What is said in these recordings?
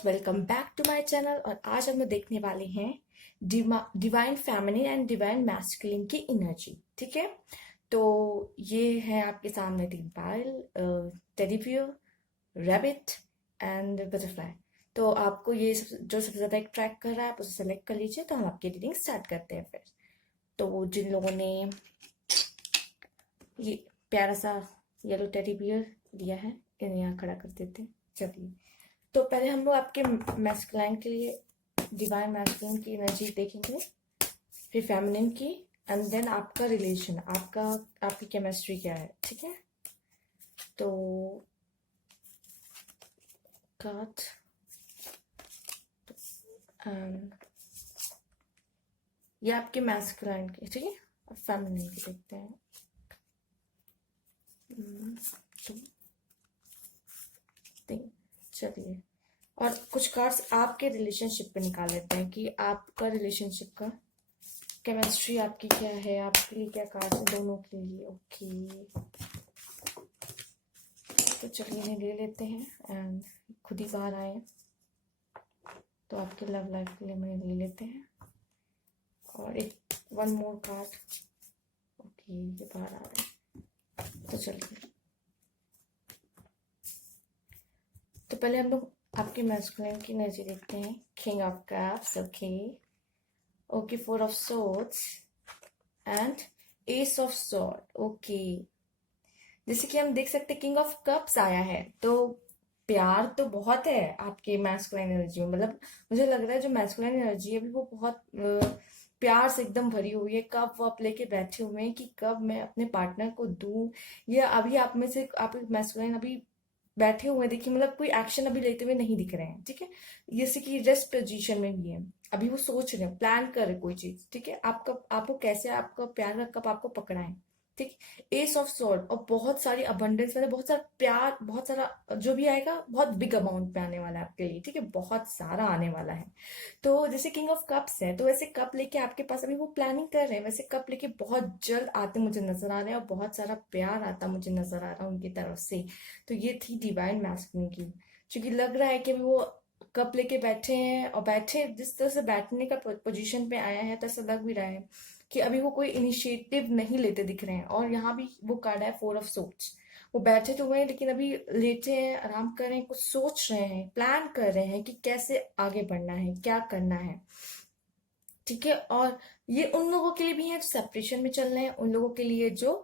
Guys, welcome back to my channel. और आज हम लोग देखने वाले हैं divine feminine and divine masculine की एनर्जी। ठीक है, तो ये है आपके सामने तीन pile, teddy bear, rabbit and butterfly. तो आपको ये जो सबसे ज्यादा अट्रैक्ट कर रहा है आप उसे सेलेक्ट कर लीजिए। तो हम आपकी रीडिंग स्टार्ट करते हैं फिर। तो जिन लोगों ने ये प्यारा सा येलो टेडी बियर लिया है इन्हें यहाँ खड़ा कर देते हैं। चलिए, तो पहले हम लोग आपके मैस्कुलाइन के लिए डिवाइन मैस्कुलिन की एनर्जी देखेंगे, फिर फेमिनिन की, एंड देन आपका रिलेशन, आपकी केमिस्ट्री क्या है। ठीक है, तो कार्ड ये आपके मैस्कुलाइन के, ठीक है। अब फेमिनिन की देखते हैं। चलिए, और कुछ कार्ड्स आपके रिलेशनशिप पे निकाल लेते हैं कि आपका रिलेशनशिप का केमिस्ट्री आपकी क्या है, आपके लिए क्या कार्ड्स है दोनों के लिए। ओके, तो चलिए इन्हें ले लेते हैं एंड खुद ही बाहर आए। तो आपके लव लाइफ के लिए मैंने ले लेते हैं और एक वन मोर कार्ड। ओके, ये बाहर आ रहा है। तो चलिए, तो पहले हम लोग आपके मैस्कुलिन की एनर्जी देखते हैं। King of cups, okay, four of swords and S of sword. Okay, जैसे कि हम देख सकते हैं किंग ऑफ कप्स आया है, तो प्यार तो बहुत है आपके मैस्कुलिन एनर्जी में। मतलब मुझे लग रहा है जो मैस्कुलिन एनर्जी है अभी वो बहुत प्यार से एकदम भरी हुई है। कब वो आप लेके बैठे हुए हैं कि कब मैं अपने पार्टनर को दूं। या अभी आप में से आप मैस्कुलिन अभी बैठे हुए हैं, देखिए, मतलब कोई एक्शन अभी लेते हुए नहीं दिख रहे हैं। ठीक है, जैसे कि रेस्ट पोजीशन में भी है, अभी वो सोच रहे हैं, प्लान कर रहे हैं कोई चीज। ठीक है, आपको कैसे आपका प्यार का कप आपको पकड़ा है। ठीक, एस ऑफ स्वॉर्ड, और बहुत सारी अबंडेंस, मतलब बहुत सारा प्यार, बहुत सारा जो भी आएगा बहुत बिग अमाउंट पे आने वाला है आपके लिए। ठीक है, बहुत सारा आने वाला है। तो जैसे किंग ऑफ कप्स है, तो वैसे कप लेके आपके पास अभी वो प्लानिंग कर रहे हैं, वैसे कप लेके बहुत जल्द आते मुझे नजर आ रहे हैं और बहुत सारा प्यार आता मुझे नजर आ रहा है उनकी तरफ से। तो ये थी डिवाइन मैस्कुलिन की, क्योंकि लग रहा है कि वो कप लेके बैठे हैं, और बैठे जिस तरह से बैठने का पोजीशन पे आया है तो ऐसा लग भी रहा है कि अभी वो कोई इनिशिएटिव नहीं लेते दिख रहे हैं। और यहाँ भी वो कार्ड है फोर ऑफ सोर्ड्स। वो बैठे तो हुए हैं लेकिन अभी लेटे हैं, आराम कर रहे हैं, कुछ सोच रहे हैं, प्लान कर रहे हैं कि कैसे आगे बढ़ना है, क्या करना है। ठीक है, और ये उन लोगों के लिए भी है जो सेपरेशन में चल रहे हैं, उन लोगों के लिए जो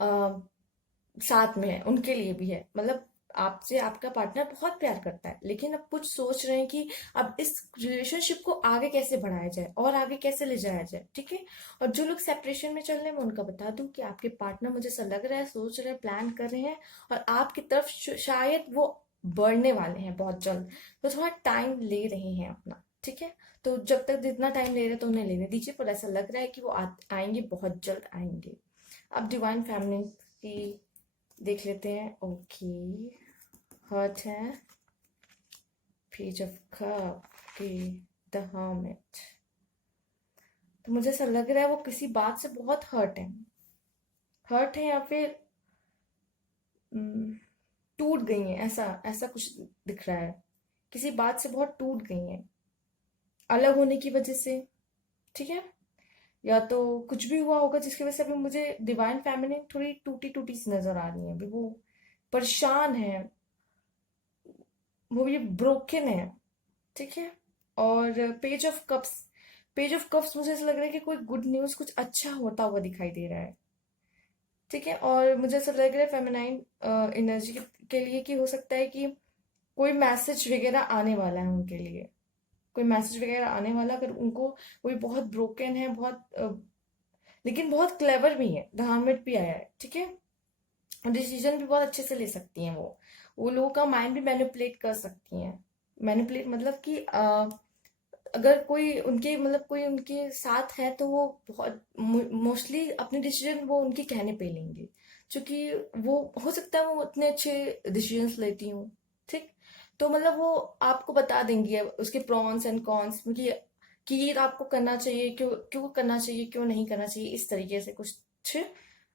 साथ में है उनके लिए भी है। मतलब आपसे आपका पार्टनर बहुत प्यार करता है लेकिन अब कुछ सोच रहे हैं कि अब इस रिलेशनशिप को आगे कैसे बढ़ाया जाए और आगे कैसे ले जाया जाए। ठीक है, और जो लोग सेपरेशन में चल रहे हैं मैं उनका बता दूं कि आपके पार्टनर, मुझे ऐसा लग रहा है, सोच रहे हैं, प्लान कर रहे हैं, और आपकी तरफ शायद वो बढ़ने वाले हैं बहुत जल्द। तो थोड़ा टाइम ले रहे हैं अपना। ठीक है, तो जब तक जितना टाइम ले रहे हैं तो उन्हें लेने दीजिए, पर ऐसा लग रहा है कि वो आएंगे, बहुत जल्द आएंगे। अब डिवाइन फैमिली की देख लेते हैं। ओके, हर्ट है, पेज ऑफ कप की, द हर्मिट। तो मुझे ऐसा लग रहा है वो किसी बात से बहुत हर्ट है या फिर टूट गई हैं, ऐसा ऐसा कुछ दिख रहा है। किसी बात से बहुत टूट गई हैं, अलग होने की वजह से। ठीक है, या तो कुछ भी हुआ होगा जिसकी वजह से अभी मुझे डिवाइन फेमिनिन थोड़ी टूटी टूटी सी नजर आ रही है। अभी वो परेशान है, वो ये ब्रोकन है। ठीक है, और पेज ऑफ कप्स मुझे ऐसा लग रहा है कि कोई गुड न्यूज, कुछ अच्छा होता हुआ दिखाई दे रहा है। ठीक है, और मुझे ऐसा लग रहा है फेमिनाइन एनर्जी के लिए कि हो सकता है कि कोई मैसेज वगैरह आने वाला है उनके लिए, कोई मैसेज वगैरह आने वाला। अगर उनको, कोई बहुत ब्रोकन है, बहुत लेकिन बहुत क्लेवर भी है, द हर्मिट भी आया है। ठीक है, डिसीजन भी बहुत अच्छे से ले सकती हैं वो लोगों का माइंड भी मैनिपुलेट कर सकती हैं। मैनिपुलेट मतलब कि अगर कोई उनके, मतलब कोई उनके साथ है तो वो बहुत मोस्टली अपने डिसीजन वो उनके कहने पे लेंगे, क्योंकि वो हो सकता है वो उतने अच्छे डिसीजंस लेती हूँ। ठीक, तो मतलब वो आपको बता देंगी उसके प्रॉन्स एंड कॉन्स कि ये आपको करना चाहिए, क्यों क्यों करना चाहिए, क्यों नहीं करना चाहिए, इस तरीके से कुछ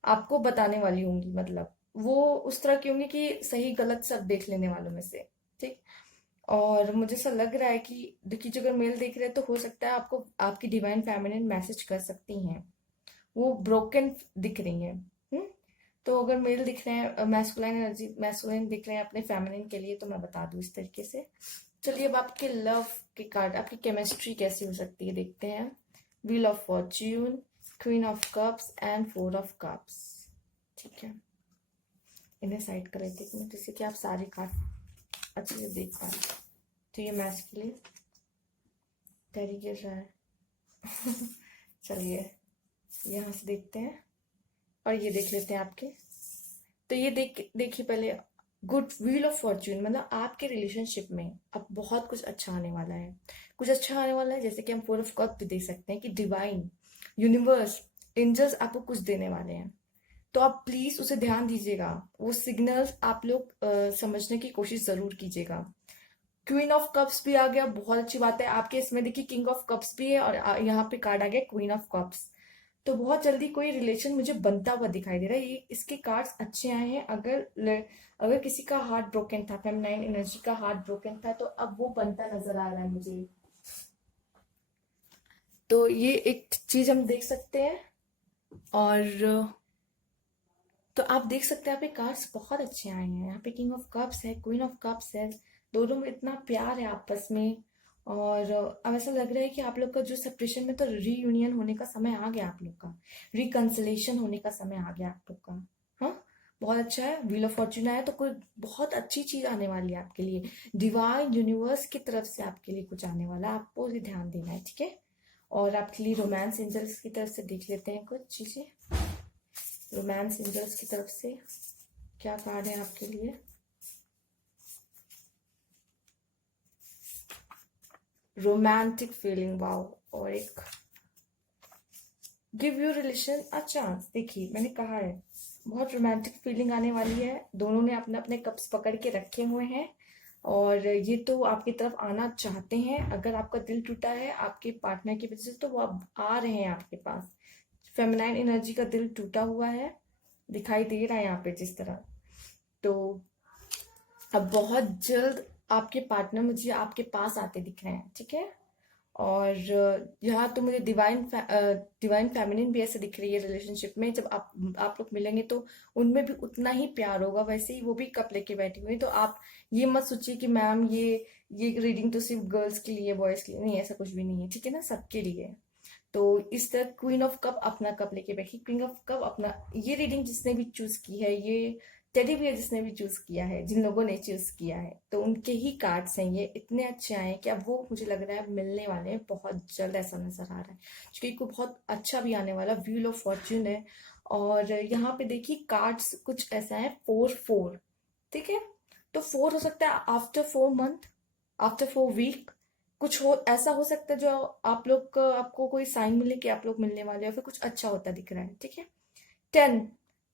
आपको बताने वाली होंगी। मतलब वो उस तरह की होंगी कि सही गलत सब देख लेने वालों में से। ठीक, और मुझे ऐसा लग रहा है कि देखिए, जो अगर मेल देख रहे हैं तो हो सकता है आपको आपकी डिवाइन फेमिनिन मैसेज कर सकती हैं, वो ब्रोकन दिख रही हैं। तो अगर मेल दिख रहे हैं, मैस्कुलाइन एनर्जी मैस्कुलाइन दिख रहे हैं अपने फेमिनिन के लिए, तो मैं बता दूं इस तरीके से। चलिए अब आपके लव के कार्ड, आपकी केमिस्ट्री कैसी हो सकती है देखते हैं। Wheel of Fortune, queen of cups and four of cups. ठीक है, इन्हें साइड कर लेते हैं जिससे कि आप सारे कार्ड अच्छे से देख पाए। तो ये मैस्कुलिन टेरी गिर रहा है चलिए यहाँ से देखते हैं और ये देख लेते हैं आपके। तो ये देखिए पहले, गुड व्हील ऑफ फॉर्च्यून मतलब आपके रिलेशनशिप में अब बहुत कुछ अच्छा आने वाला है, कुछ अच्छा आने वाला है। जैसे कि हम फोर ऑफ कप भी देख सकते हैं कि डिवाइन, यूनिवर्स, एंजल्स आपको कुछ देने वाले हैं। तो आप प्लीज उसे ध्यान दीजिएगा, वो सिग्नल्स आप लोग समझने की कोशिश जरूर कीजिएगा। क्वीन ऑफ कप्स भी आ गया, बहुत अच्छी बात है। आपके इसमें देखिए किंग ऑफ कप्स भी है और यहाँ पे कार्ड आ गया क्वीन ऑफ कप्स। तो बहुत जल्दी कोई रिलेशन मुझे बनता हुआ दिखाई दे रहा है। ये इसके कार्ड्स अच्छे आए हैं। अगर किसी का हार्ट ब्रोकन था, फेमिनाइन एनर्जी का हार्ट ब्रोकन था, तो अब वो बनता नजर आ रहा है मुझे। तो ये एक चीज हम देख सकते हैं। और तो आप देख सकते हैं, यहाँ पे कार्ड्स बहुत अच्छे आए हैं। यहाँ पे किंग ऑफ कप्स है, क्वीन ऑफ कप्स है, दोनों में इतना प्यार है आपस में। और अब ऐसा लग रहा है कि आप लोग का जो सेपरेशन में, तो रीयूनियन होने का समय आ गया आप लोग का, रिकंसिलेशन होने का समय आ गया आप लोग का। हाँ, बहुत अच्छा है। व्हील ऑफ फॉर्च्यून आया तो कोई बहुत अच्छी चीज आने वाली है आपके लिए, डिवाइन यूनिवर्स की तरफ से आपके लिए कुछ आने वाला है, आपको भी ध्यान देना है। ठीक है, और आपके लिए रोमांस एंजल्स की तरफ से देख लेते हैं कुछ चीजें। रोमांस एंजल्स की तरफ से क्या कार्ड है आपके लिए। Romantic feeling, wow. और एक give your relation a chance. देखिए मैंने कहा है, बहुत रोमांटिक फीलिंग आने वाली है। दोनों ने अपने अपने कप्स पकड़ के रखे हुए हैं और ये तो आपकी तरफ आना चाहते हैं। अगर आपका दिल टूटा है आपके पार्टनर की वजह से, तो वो अब आ रहे हैं आपके पास। फेमिनाइन एनर्जी का दिल टूटा हुआ है, दिखाई दे रहा है यहाँ पे जिस तरह। तो अब बहुत जल्द आपके पार्टनर मुझे आपके पास आते दिख रहे हैं। ठीक है, और यहाँ तो मुझे डिवाइन फेमिनिन भी ऐसे दिख रही है रिलेशनशिप में। जब आप लोग मिलेंगे तो उनमें भी उतना ही प्यार होगा, वैसे ही वो भी कप लेके बैठी हुई है। तो आप ये मत सोचिए कि मैम ये रीडिंग तो सिर्फ गर्ल्स के लिए, बॉयज के लिए नहीं, ऐसा कुछ भी नहीं है। ठीक है ना, सबके लिए। तो इस तरह क्वीन ऑफ कप अपना कप लेके बैठी, क्वीन ऑफ कप अपना। ये रीडिंग जिसने भी चूज की है, ये टेडी बियर जिसने भी चूज किया है, जिन लोगों ने चूज किया है, तो उनके ही कार्ड्स हैं ये, इतने अच्छे आए हैं कि अब वो मुझे लग रहा है मिलने वाले हैं बहुत जल्द, ऐसा नजर आ रहा है। क्योंकि कोई बहुत अच्छा भी आने वाला, व्हील ऑफ फॉर्च्यून है। और यहाँ पे देखिए कार्ड्स कुछ ऐसा है, 4-4। ठीक है, तो 4 हो सकता है आफ्टर 4 मंथ, आफ्टर 4 वीक। कुछ हो ऐसा हो सकता है जो आप लोग का, आपको कोई साइन मिले कि आप लोग मिलने वाले हो, फिर कुछ अच्छा होता दिख रहा है। ठीक है, 10,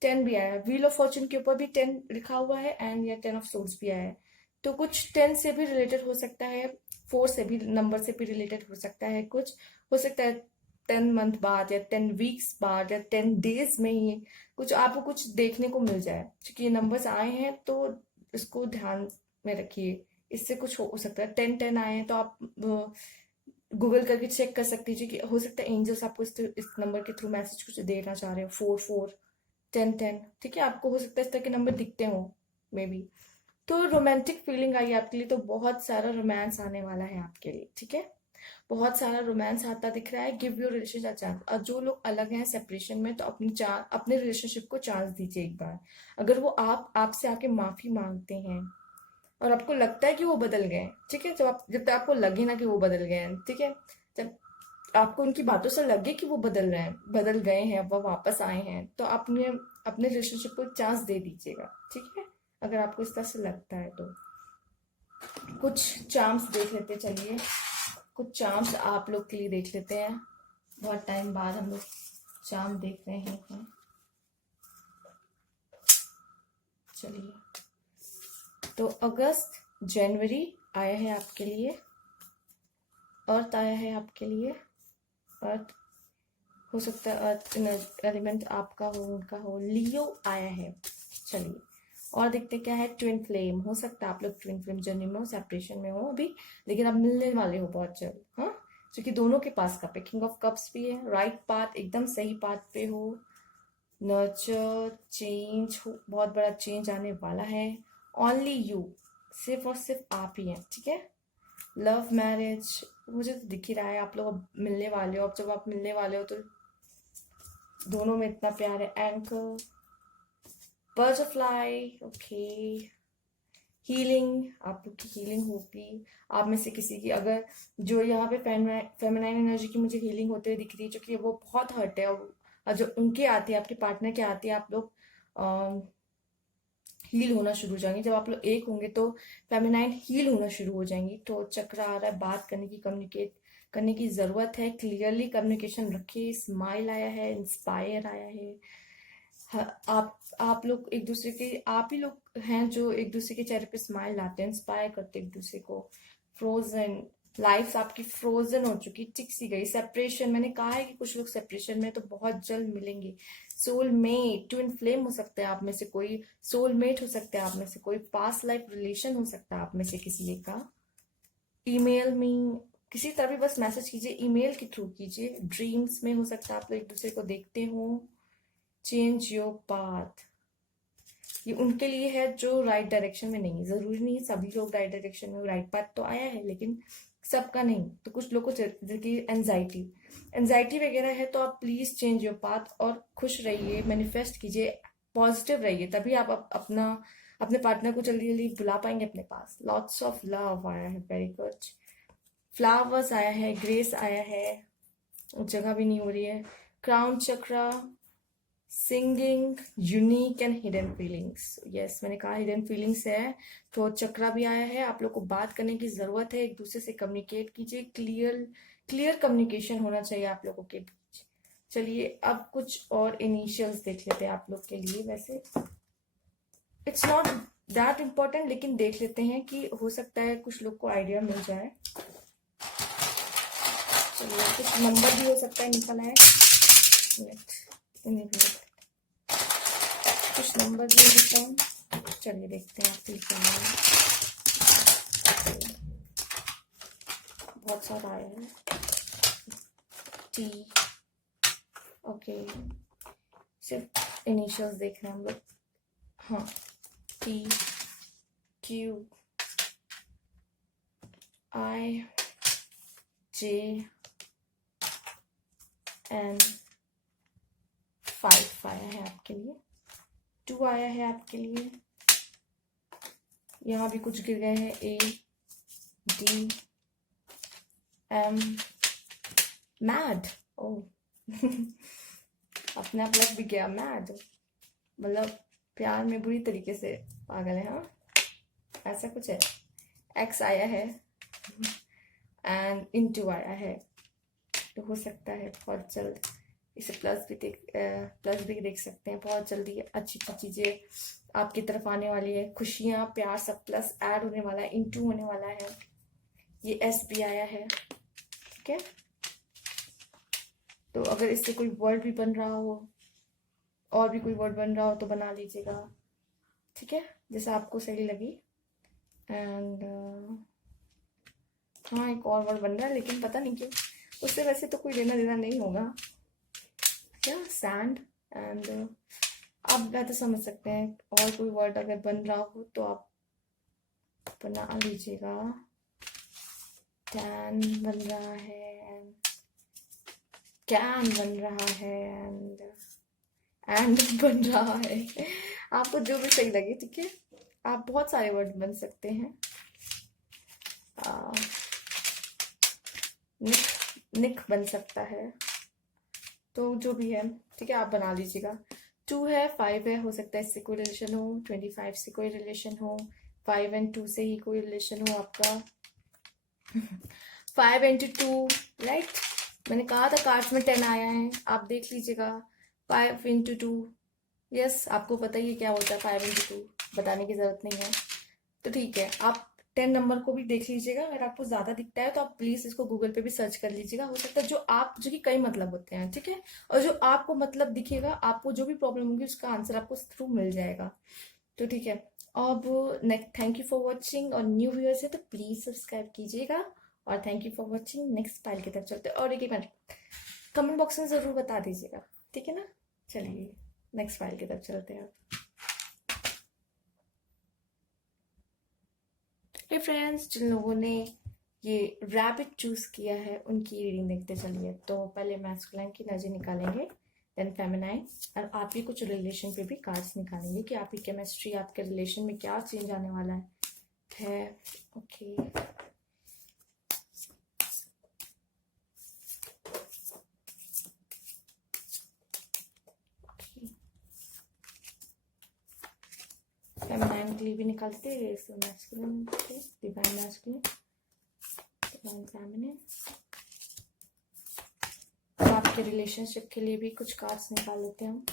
10 भी आया है। व्हील ऑफ फॉर्चून के ऊपर भी 10 लिखा हुआ है एंड या 10 ऑफ सोर्स भी आया है। तो कुछ 10 से भी रिलेटेड हो सकता है, 4 से भी, नंबर से भी रिलेटेड हो सकता है। कुछ हो सकता है 10 मंथ बाद या 10 वीक्स बाद या 10 डेज में ही कुछ आपको कुछ देखने को मिल जाए। क्योंकि ये नंबर्स आए हैं तो इसको ध्यान में रखिए, इससे कुछ हो सकता है। 10-10 आए हैं तो आप गूगल करके चेक कर सकते हैं कि हो सकता है एंजल्स आपको इस नंबर के थ्रू मैसेज कुछ देना चाह रहे हो। 4-4, 10-10, ठीक है, आपको हो सकता है इस तरह के नंबर दिखते हो मे बी। तो रोमांटिक फीलिंग आई है आपके लिए, तो बहुत सारा रोमांस आने वाला है आपके लिए। ठीक है, बहुत सारा रोमांस आता दिख रहा है। Give your relationship a chance. और जो लोग अलग हैं सेपरेशन में, तो अपने रिलेशनशिप को चांस दीजिए एक बार। अगर वो आपसे आके माफी मांगते हैं और आपको लगता है कि वो बदल गए, ठीक है, जब तक आपको लगे ना कि वो बदल गए हैं, ठीक है, जब आपको उनकी बातों से लगे कि वो बदल गए हैं, अब वो वापस आए हैं, तो आपने अपने रिलेशनशिप को चांस दे दीजिएगा। ठीक है, अगर आपको इस तरह से लगता है तो। कुछ चार्म्स देख लेते, चलिए कुछ चार्म्स आप लोग के लिए देख लेते हैं। बहुत टाइम बाद हम लोग चार्म देख रहे हैं। चलिए, तो अगस्त, जनवरी आया है आपके लिए। अर्थ आया है आपके लिए। अर्थ हो सकता है अर्थ एलिमेंट आपका हो, उनका हो। लियो आया है। चलिए, और देखते क्या है, ट्विन फ्लेम। हो सकता है आप लोग ट्विन फ्लेम जर्नी में हो, सेपरेशन में हो अभी, लेकिन अब मिलने वाले हो बहुत जल्द। हाँ, क्योंकि दोनों के पास कप है, किंग ऑफ कप्स भी है, राइट पाथ, एकदम सही पाथ पे हो। नर्चर, चेंज हो, बहुत बड़ा चेंज आने वाला है। ओनली यू, सिर्फ और सिर्फ आप ही हैं, ठीक है। लव मैरिज, मुझे तो दिख ही रहा है आप लोग अब मिलने वाले हो। अब जब आप मिलने वाले हो तो दोनों में इतना प्यार है। Anchor, butterfly, okay. हीलिंग, आप लोग की हीलिंग होगी। आप में से किसी की, अगर जो यहाँ पे फेमिनाइन एनर्जी की मुझे हीलिंग होते हुए दिख रही है, जो कि वो बहुत हर्ट है, और जो उनके आती है, आपके पार्टनर के आती है, आप लोग हील होना शुरू हो जाएंगे। जब आप लोग एक होंगे तो फेमिनाइन हील होना शुरू हो जाएंगी। तो चक्र आ रहा है, बात करने की, कम्युनिकेट करने की जरूरत है। क्लियरली कम्युनिकेशन रखिए। स्माइल आया है, इंस्पायर आया है। आप लोग एक दूसरे के, आप ही लोग हैं जो एक दूसरे के चेहरे पे स्माइल लाते हैं, इंस्पायर करते हैं एक दूसरे को। फ्रोजन, लाइफ आपकी फ्रोजन हो चुकी, टिक सी गई। सेपरेशन, मैंने कहा है कि कुछ लोग सेपरेशन में, तो बहुत जल्द मिलेंगे। सोलमेट, ट्विन फ्लेम हो सकता है आप में से कोई, सोलमेट हो सकता है आप में से कोई, पास्ट लाइफ रिलेशन हो सकता है आप में से किसी एक का। ईमेल में किसी तरह भी बस मैसेज कीजिए, ईमेल के थ्रू कीजिए। ड्रीम्स में हो सकता है आप लोग एक दूसरे को देखते हो। चेंज योर पाथ, ये उनके लिए है जो राइट डायरेक्शन में नहीं है। जरूरी नहीं है सभी लोग राइट डायरेक्शन में, राइट पाथ तो आया है लेकिन सबका नहीं। तो कुछ लोग को एंजाइटी एंजाइटी वगैरह है, तो आप प्लीज चेंज योर पाथ और खुश रहिए, मैनिफेस्ट कीजिए, पॉजिटिव रहिए, तभी आप अपना अपने पार्टनर को जल्दी जल्दी बुला पाएंगे अपने पास। लॉट्स ऑफ लव आया है, वेरी गुड। फ्लावर्स आया है, ग्रेस आया है, जगह भी नहीं हो रही है। Crown chakra, singing, unique and hidden feelings. Yes, मैंने कहा हिडन फीलिंग्स है। तो चक्रा भी आया है। आप लोग को बात करने की जरूरत है, एक दूसरे से कम्युनिकेट कीजिए। क्लियर कम्युनिकेशन होना चाहिए आप लोगों के बीच। चलिए अब कुछ और इनिशियल्स देख लेते हैं आप लोग के लिए। वैसे इट्स नॉट दैट इम्पोर्टेंट, लेकिन देख लेते हैं कि हो सकता है कुछ लोग को आइडिया मिल जाए। चलिए, कुछ नंबर भी हो सकता है निकल आए, कुछ नंबर भी होता है। चलिए देखते हैं आपके क्या है। बहुत सारा आया है। टी, ओके, सिर्फ इनिशियल्स देख रहे हैं हम लोग। हाँ, टी, क्यू, आई, जे, एन। 5 आया है आपके लिए, 2 आया है आपके लिए। यहाँ भी कुछ गिर गए हैं, ए, डी, एम, मैड। ओ अपने आप लग भी गया, मैड मतलब प्यार में बुरी तरीके से पागल है। हाँ, ऐसा कुछ है। एक्स आया है एंड इनटू आया है। तो हो सकता है बहुत जल्द इसे प्लस भी देख सकते हैं। बहुत जल्दी अच्छी चीजें आपकी तरफ आने वाली है। खुशियां, प्यार, सब प्लस ऐड होने वाला है, इनटू होने वाला है। ये एस भी आया है, ठीक है। तो अगर इससे कोई वर्ड भी बन रहा हो, और भी कोई वर्ड बन रहा हो, तो बना लीजिएगा, ठीक है, जैसा आपको सही लगी। एंड हाँ, एक और वर्ड बन रहा है, लेकिन पता नहीं क्यों उससे वैसे तो कोई लेना देना नहीं होगा। क्या, सैंड। एंड आप बेहतर समझ सकते हैं। और कोई वर्ड अगर बन रहा हो तो आप बना लीजिएगा। टैन बन रहा है, कैन बन रहा है, एंड बन रहा है। आपको जो भी सही लगे, ठीक है। आप बहुत सारे वर्ड बन सकते हैं। निक बन सकता है, तो जो भी है, ठीक है, आप बना लीजिएगा। 2 है, 5 है, हो सकता है इससे कोई रिलेशन हो। 25 से कोई रिलेशन हो। 5 एंड 2 से ही कोई रिलेशन हो आपका। 5 इंटू 2, राइट। मैंने कहा था कार्ड्स में 10 आया है, आप देख लीजिएगा। 5 इंटू 2, यस, आपको पता ही है क्या होता है 5 इंटू 2, बताने की जरूरत नहीं है। तो ठीक है, आप 10 नंबर को भी देख लीजिएगा। अगर आपको ज्यादा दिखता है तो आप प्लीज इसको गूगल पे भी सर्च कर लीजिएगा। हो सकता है जो कि कई मतलब होते हैं, ठीक है। और जो आपको मतलब दिखेगा, आपको जो भी प्रॉब्लम होगी उसका आंसर आपको थ्रू मिल जाएगा। तो ठीक है। अब next, thank you for watching, और न्यू व्यूअर्स है तो प्लीज सब्सक्राइब कीजिएगा। और thank you for watching. Next file की तरफ चलते हैं, और एक मिनट, कमेंट बॉक्स में ज़रूर बता दीजिएगा, ठीक है ना। चलिए नेक्स्ट फाइल की तरफ चलते हैं। हे फ्रेंड्स, जिन लोगों ने ये रैबिट चूज किया है उनकी रीडिंग देखते चलिए। तो पहले मैस्कुलाइन की एनर्जी निकालेंगे, देन फेमिनाइन, और आपके कुछ रिलेशन पे भी कार्ड्स निकालेंगे कि आपकी केमिस्ट्री, आपके रिलेशन में क्या चेंज आने वाला है। ओके, फेमिनाइन के लिए भी निकालते हैं, मैस्कुलिन से डिवाइन मैस्कुलिन, डिवाइन फेमिनिन। आपके रिलेशनशिप के लिए भी कुछ कार्ड्स निकाल लेते हैं हम।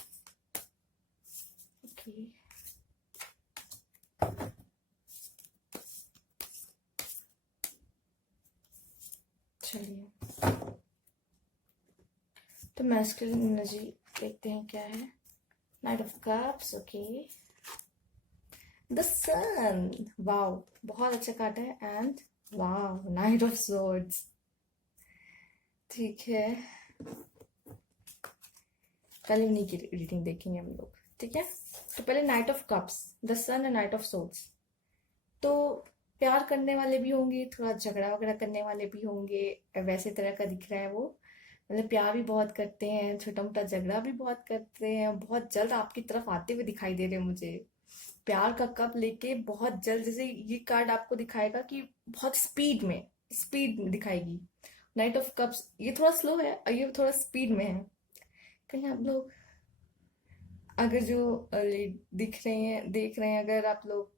ओके, चलिए तो मैस्कुलिन एनर्जी देखते हैं क्या है। Knight of cups, okay, the sun, wow, बहुत अच्छा कार्ड है। And wow, knight of swords, ठीक है। पहले उन्हीं की रीडिंग देखेंगे हम लोग, ठीक है। तो पहले knight of cups, the sun and knight of swords. तो प्यार करने वाले भी होंगे, थोड़ा झगड़ा वगैरह करने वाले भी होंगे, वैसे तरह का दिख रहा है वो। मतलब प्यार भी बहुत करते हैं, छोटा मोटा झगड़ा भी बहुत करते हैं, बहुत जल्द आपकी तरफ आते हुए दिखाई दे रहे हैं मुझे। प्यार का कप लेके बहुत जल्द, जैसे ये कार्ड आपको दिखाएगा कि बहुत स्पीड में दिखाएगी। नाइट ऑफ कप्स, ये थोड़ा स्लो है और ये थोड़ा स्पीड में है। कहीं आप लोग अगर जो दिख रहे हैं, देख रहे हैं, अगर आप लोग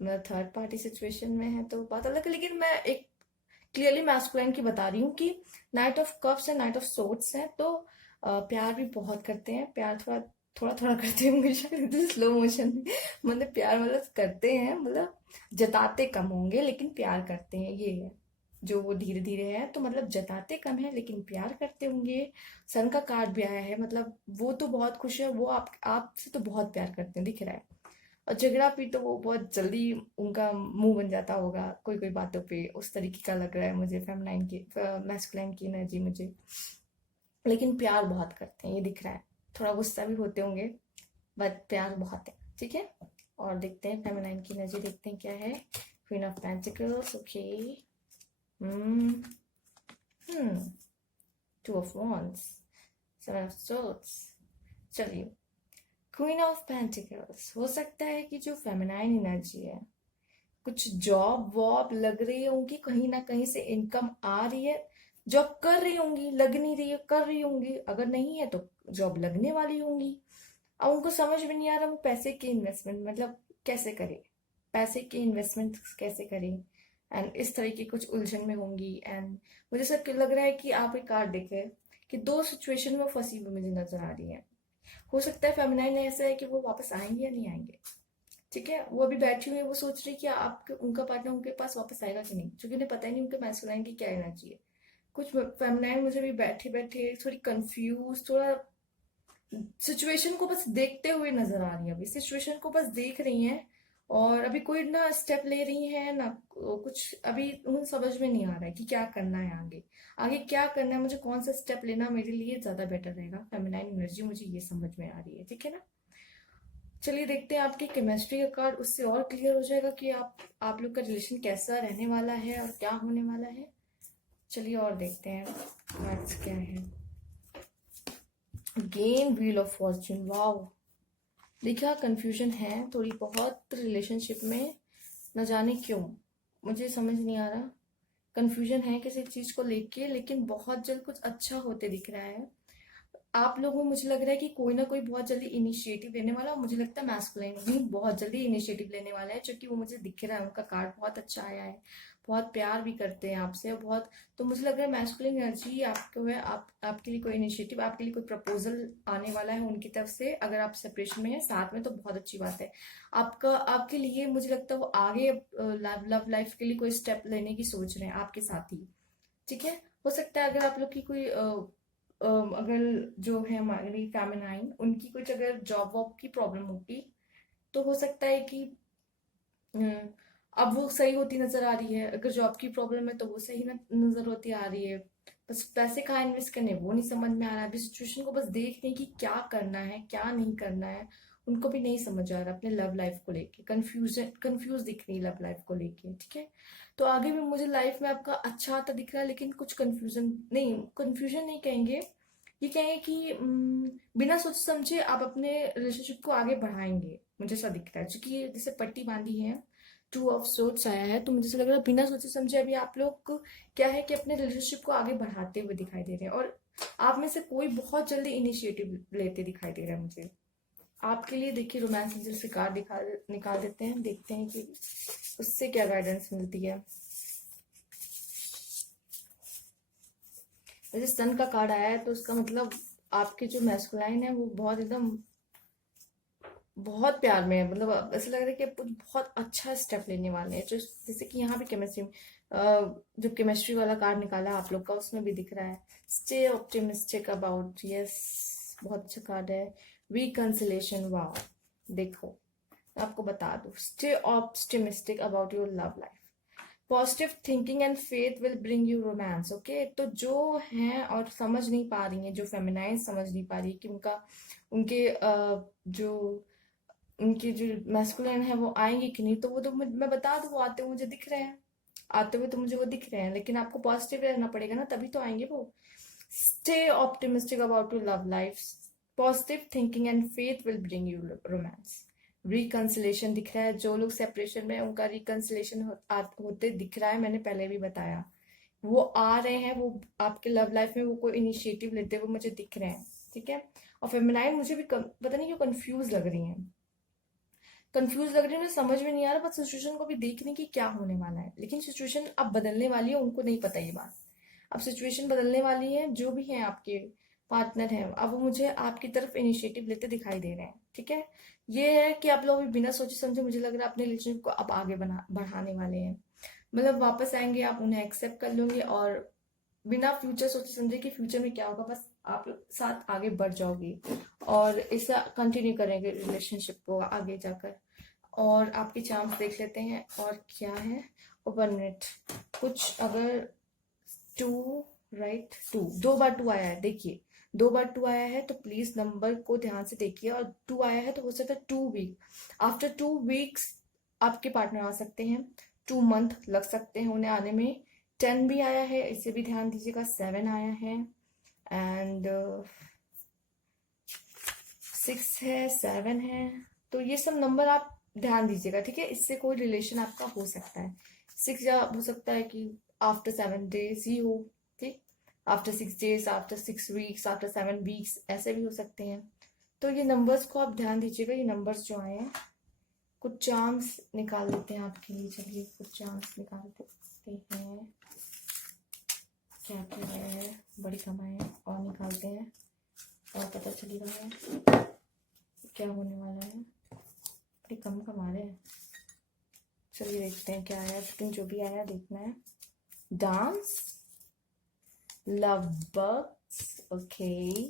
मतलब थर्ड पार्टी सिचुएशन में है तो बात अलग है, लेकिन मैं एक क्लियरली मैस्कुलाइन की बता रही हूँ कि नाइट ऑफ कप्स है, नाइट ऑफ सोर्ड्स है। तो प्यार भी बहुत करते हैं, प्यार थोड़ा थोड़ा थोड़ा करते होंगे शायद स्लो मोशन में। मतलब प्यार मतलब करते हैं, मतलब जताते कम होंगे लेकिन प्यार करते हैं, ये है जो वो धीरे धीरे है। तो मतलब जताते कम है लेकिन प्यार करते होंगे। सन का कार्ड भी आया है, मतलब वो तो बहुत खुश है, वो आपसे तो बहुत प्यार करते हैं दिख रहा है। और झगड़ा भी तो वो बहुत जल्दी उनका मुंह बन जाता होगा कोई कोई बातों पे, उस तरीके का लग रहा है मुझे फेमिनाइन की, मैस्कुलाइन की एनर्जी मुझे। लेकिन प्यार बहुत करते हैं ये दिख रहा है। थोड़ा गुस्सा भी होते होंगे बट प्यार बहुत है, ठीक है। और देखते हैं फेमिनाइन की एनर्जी, देखते हैं क्या है। Queen of pentacles, okay, two of wands, seven of swords. चलिए, क्वीन ऑफ पेंटिकल्स, हो सकता है कि जो फेमिनाइन एनर्जी है, कुछ जॉब वॉब लग रही होंगी, कहीं ना कहीं से इनकम आ रही है, जॉब कर रही होंगी, लग नहीं रही है, कर रही होंगी, अगर नहीं है तो जॉब लगने वाली होंगी। अब उनको समझ में नहीं आ रहा वो पैसे की इन्वेस्टमेंट मतलब कैसे करे, पैसे की इन्वेस्टमेंट कैसे करें। एंड इस तरह की कुछ उलझन में होंगी। एंड मुझे सब लग रहा है कि आप एक कार्ड देखे कि दो सिचुएशन में फंसी हुई मुझे नजर आ रही है। हो सकता है फेमिनाइन ऐसा है कि वो वापस आएंगे या नहीं आएंगे, ठीक है। वो अभी बैठी हुई है, वो सोच रही है कि आपके उनका पार्टनर उनके पास वापस आएगा कि नहीं, क्योंकि उन्हें पता ही नहीं उनके मैस्कुलाइन की क्या एनर्जी है। कुछ फेमिनाइन मुझे भी बैठे बैठे थोड़ी कंफ्यूज, थोड़ा सिचुएशन को बस देखते हुए नजर आ रही है, अभी सिचुएशन को बस देख रही हैं। और अभी कोई ना स्टेप ले रही है ना कुछ, अभी उन्हें समझ में नहीं आ रहा है कि क्या करना है आगे, आगे क्या करना है, मुझे कौन सा स्टेप लेना मेरे लिए ज्यादा बेटर रहेगा। फेमिनाइन एनर्जी मुझे ये समझ में आ रही है, ठीक है ना। चलिए देखते हैं आपकी केमिस्ट्री का कार्ड, उससे और क्लियर हो जाएगा कि आप लोग का रिलेशन कैसा रहने वाला है और क्या होने वाला है। चलिए और देखते हैं कार्ड्स क्या है। Gain wheel of Fortune, wow, देखिए कंफ्यूजन है थोड़ी बहुत रिलेशनशिप में, न जाने क्यों, मुझे समझ नहीं आ रहा। कंफ्यूजन है किसी चीज को लेके, लेकिन बहुत जल्द कुछ अच्छा होते दिख रहा है। आप लोगों को मुझे लग रहा है कि कोई ना कोई बहुत जल्दी इनिशिएटिव लेने वाला, और मुझे लगता है मैस्कुलाइन भी बहुत जल्दी इनिशिएटिव लेने वाला है, क्योंकि वो मुझे दिख रहा है, उनका कार्ड बहुत अच्छा आया है, बहुत प्यार भी करते हैं आपसे बहुत। तो मुझे लग रहा है मैस्कुलाइन एनर्जी आपको है, आपके लिए कोई इनिशिएटिव, आपके लिए कोई प्रपोजल आने वाला है उनकी तरफ से। अगर आप सेपरेशन में है साथ में तो बहुत अच्छी बात है। आपके लिए मुझे लगता है वो आगे लव लाइफ के लिए कोई स्टेप लेने की सोच रहे हैं आपके साथ ही, ठीक है। हो सकता है अगर आप लोग की कोई अगर जो है हमारी फेमिनाइन, उनकी कुछ अगर जॉब वॉब की प्रॉब्लम होगी तो हो सकता है कि हम्म, अब वो सही होती नजर आ रही है। अगर जॉब की प्रॉब्लम है तो वो सही नजर होती आ रही है। बस पैसे कहाँ इन्वेस्ट करने वो नहीं समझ में आ रहा है। अभी सिचुएशन को बस देख रहे हैं कि क्या करना है क्या नहीं करना है। उनको भी नहीं समझ आ रहा अपने लव लाइफ को लेके। कंफ्यूज दिख रही है लव लाइफ को लेके। ठीक है, तो आगे भी मुझे लाइफ में आपका अच्छा आता दिख रहा है, लेकिन कुछ कंफ्यूजन नहीं कहेंगे, ये कहेंगे कि बिना सोच समझे आप अपने रिलेशनशिप को आगे बढ़ाएंगे, मुझे ऐसा दिख रहा है। क्योंकि जैसे पट्टी बांधी है, टू ऑफ सोर्ट्स आया है, तो मुझे ऐसा लग रहा है बिना सोचे समझे अभी आप लोग क्या है कि अपने रिलेशनशिप को आगे बढ़ाते हुए दिखाई दे रहे हैं। और आप में से कोई बहुत जल्दी इनिशिएटिव लेते दिखाई दे रहा है मुझे। आपके लिए देखिए रोमांस एंजल से कार्ड निकाल देते हैं, देखते हैं कि उससे क्या गाइडेंस मिलती है। जैसे सन का कार्ड आया है तो उसका मतलब आपके जो मैस्कुलाइन है वो बहुत प्यार में है। मतलब ऐसा लग रहा है कि आप कुछ बहुत अच्छा स्टेप लेने वाले हैं। जो जैसे कि यहाँ भी केमिस्ट्री, जो केमिस्ट्री वाला कार्ड निकाला आप लोग का उसमें भी दिख रहा है। स्टे ऑप्टिमिस्टिक अबाउट, यस, बहुत अच्छा कार्ड है। रिकंसिलेशन, वाह, देखो मैं आपको बता दूं, stay optimistic about your love life. Positive thinking and faith will bring you romance. Okay, तो जो हैं और समझ नहीं पा रही हैं, जो फेमिनाइन समझ नहीं पा रही कि उनके जो उनके जो मैस्कुलिन है वो आएंगे कि नहीं, तो वो तो मैं बता दूं वो आते हुए मुझे दिख रहे हैं। आते हुए तो मुझे वो दिख रहे हैं, लेकिन आपको पॉजिटिव रहना पड़ेगा ना, तभी तो आएंगे वो। Stay optimistic about your love life. Positive thinking and faith will bring you romance. Reconciliation दिख रहा है। जो लोग सेपरेशन में उनका रिकंसिलेशन होते दिख रहा है, मैंने पहले भी बताया। वो आ रहे हैं, वो आपके लव लाइफ में वो कोई इनिशिएटिव लेते हुए मुझे दिख रहे हैं। ठीक है, और फेमिनाइन मुझे भी पता नहीं क्यों कंफ्यूज लग रही है, मुझे समझ में नहीं आ रहा। बस सिचुएशन को भी देखने की क्या होने वाला है, लेकिन सिचुएशन अब बदलने वाली है, उनको नहीं पता ये बात। अब सिचुएशन बदलने वाली है, जो भी है आपके पार्टनर हैं अब वो मुझे आपकी तरफ इनिशिएटिव लेते दिखाई दे रहे हैं। ठीक है, ये है कि आप लोग भी बिना सोचे समझे मुझे लग रहा है अपने रिलेशनशिप को अब आगे बढ़ाने वाले हैं। मतलब वापस आएंगे, आप उन्हें एक्सेप्ट कर लोगे और बिना फ्यूचर सोचे समझे कि फ्यूचर में क्या होगा, बस आप साथ आगे बढ़ जाओगे और ऐसा कंटिन्यू करेंगे रिलेशनशिप को आगे जाकर। और आपके चार्म्स देख लेते हैं और क्या है। ओपन मिनट, कुछ अगर टू, राइट, टू, दो बार टू आया है, देखिए दो बार टू आया है तो प्लीज नंबर को ध्यान से देखिए। और टू आया है तो हो सकता है 2 वीक, आफ्टर 2 वीक्स आपके पार्टनर आ सकते हैं। 2 मंथ लग सकते हैं उन्हें आने में। 10 भी आया है, इसे भी ध्यान दीजिएगा। 7 आया है एंड 6 है, 7 है। तो ये सब नंबर आप ध्यान दीजिएगा। ठीक है, इससे कोई रिलेशन आपका हो सकता है। 6 या हो सकता है कि आफ्टर 7 डेज ही हो। ठीक, after 6 days, after 6 weeks, after 7 weeks, ऐसे भी हो सकते हैं। तो ये नंबर्स को आप ध्यान दीजिएगा। ये नंबर्स जो आए हैं, कुछ चार्म्स निकाल लेते हैं आपके लिए। चलिए कुछ चार्म्स निकाल देते हैं, क्या क्या है, बड़ी कमाए और निकालते हैं और पता चल रहा है क्या होने वाला है। बड़ी कम कमा रहे हैं। चलिए देखते हैं क्या आया, लेकिन जो भी आया देखना है। डांस, लव बर्ड्स, ओके,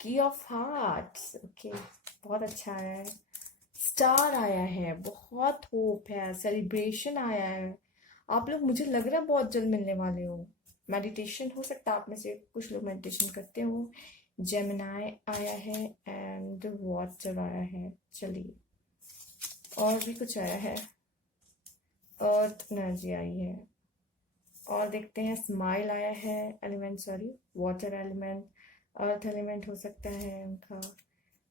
की ऑफ हार्ट्स, ओके, बहुत अच्छा आया है। स्टार आया है, बहुत होप है। सेलिब्रेशन आया है। आप लोग मुझे लग रहा है बहुत जल्द मिलने वाले हो। मेडिटेशन हो सकता है आप में से कुछ लोग मेडिटेशन करते हो। जेमिनाई आया है एंड वाटर आया है। चलिए और भी कुछ आया है। अर्थ एनर्जी आई है और देखते हैं। स्माइल आया है, element, sorry, water element, earth element हो सकता है उनका।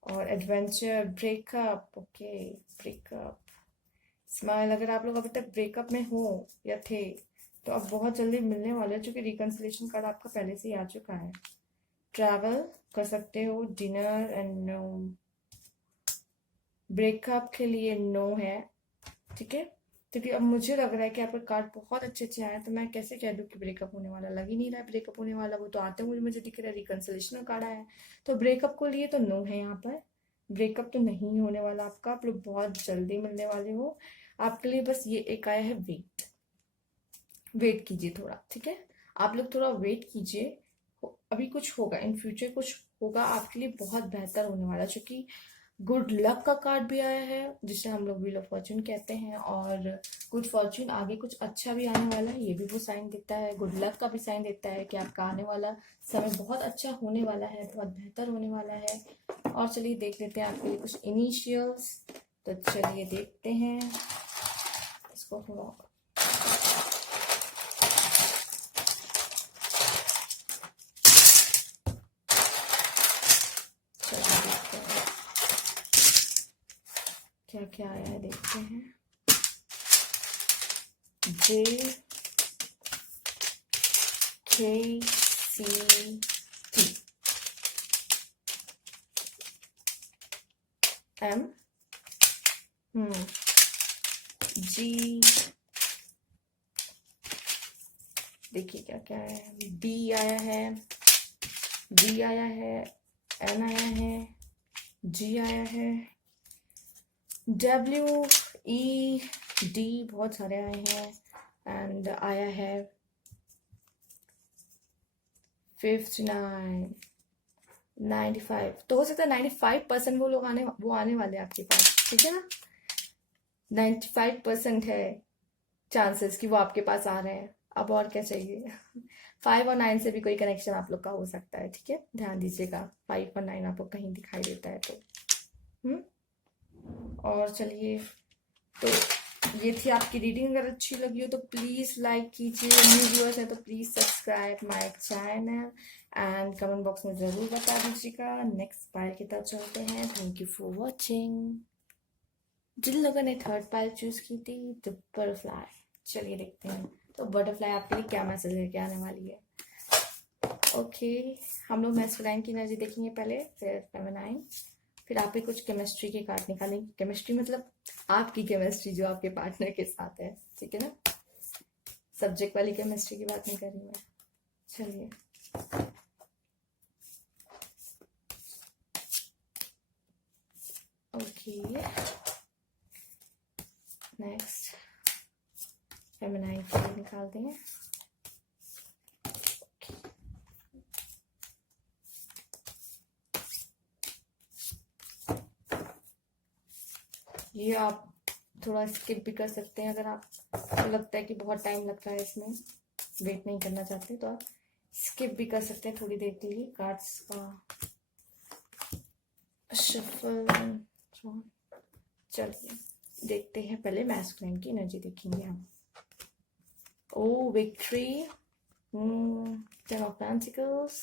और adventure, breakup, okay, breakup, smile. अगर आप लोग अभी तक ब्रेकअप में हो या थे तो अब बहुत जल्दी मिलने वाले हो, क्योंकि रिकंसिलेशन कार्ड आपका पहले से ही आ चुका है। ट्रैवल कर सकते हो, डिनर एंड नो। ब्रेकअप के लिए नो है। ठीक है, क्योंकि अब मुझे लग रहा है कि आपका कार्ड बहुत अच्छे अच्छे आए, तो मैं कैसे कह दूं कि ब्रेकअप होने वाला। लग ही नहीं रहा है ब्रेकअप होने वाला। वो तो आते हुए मुझे दिख रहा है, रिकंसिलेशन कार्ड आया है। तो ब्रेकअप को लिए तो नो है यहाँ पर। ब्रेकअप तो नहीं होने वाला आपका। आप लोग बहुत जल्दी मिलने वाले हो। आपके लिए बस ये एक आया है, वेट। वेट कीजिए थोड़ा, ठीक है, आप लोग थोड़ा वेट कीजिए। अभी कुछ होगा, इन फ्यूचर कुछ होगा आपके लिए बहुत बेहतर होने वाला। क्योंकि गुड लक का कार्ड भी आया है, जिसे हम लोग व्हील ऑफ फॉर्चून कहते हैं, और गुड फॉर्चून, आगे कुछ अच्छा भी आने वाला है, ये भी वो साइन देता है। गुड लक का भी साइन देता है कि आपका आने वाला समय बहुत अच्छा होने वाला है, बहुत बेहतर होने वाला है। और चलिए देख लेते हैं आपके लिए कुछ इनिशियल्स। तो चलिए देखते हैं इसको थोड़ा। चलिए देखते हैं क्या क्या आया है, देखते हैं। J K C T M G, देखिए क्या क्या है। B आया है, D आया है, N आया है, G आया है, W E D बहुत सारे आए हैं, एंड आया है 59 95। तो हो सकता है 95% वो लोग आने वाले आपके पास, ठीक है ना। 95% है चांसेस कि वो आपके पास आ रहे हैं। अब और क्या चाहिए। 5 और 9 से भी कोई कनेक्शन आप लोग का हो सकता है, ठीक है, ध्यान दीजिएगा। 5 और 9 आपको कहीं दिखाई देता है तो और चलिए, तो ये थी आपकी रीडिंग। अगर अच्छी लगी हो तो प्लीज लाइक कीजिए, न्यू व्यूअर्स है तो please subscribe my channel, and comment box में जरूर बता दीजिएगा। नेक्स्ट पाइल की तरफ चलते हैं। Thank you for watching. जिन लोगों ने थर्ड पाइल चूज की थी, द बटरफ्लाई, चलिए देखते हैं तो बटरफ्लाई आपके लिए क्या मैसेज लेके आने वाली है। ओके, हम लोग मैस्कुलाइन की एनर्जी देखेंगे पहले, फिर फेमिनाइन, फिर आप ही कुछ केमिस्ट्री के कार्ड निकालेंगे। केमिस्ट्री मतलब आपकी केमिस्ट्री जो आपके पार्टनर के साथ है, ठीक है ना, सब्जेक्ट वाली केमिस्ट्री की बात नहीं कर रही मैं। चलिए, ओके, नेक्स्ट फेमिनाइन के लिए निकालते हैं। ये आप थोड़ा स्किप भी कर सकते हैं अगर आपको लगता है कि बहुत टाइम लगता है इसमें, वेट नहीं करना चाहते तो आप स्किप भी कर सकते हैं थोड़ी देर के लिए। कार्ड्स का शफल। चलिए देखते हैं, पहले मैस्कुलाइन की एनर्जी देखेंगे हम। Oh victory, 10 of pentacles,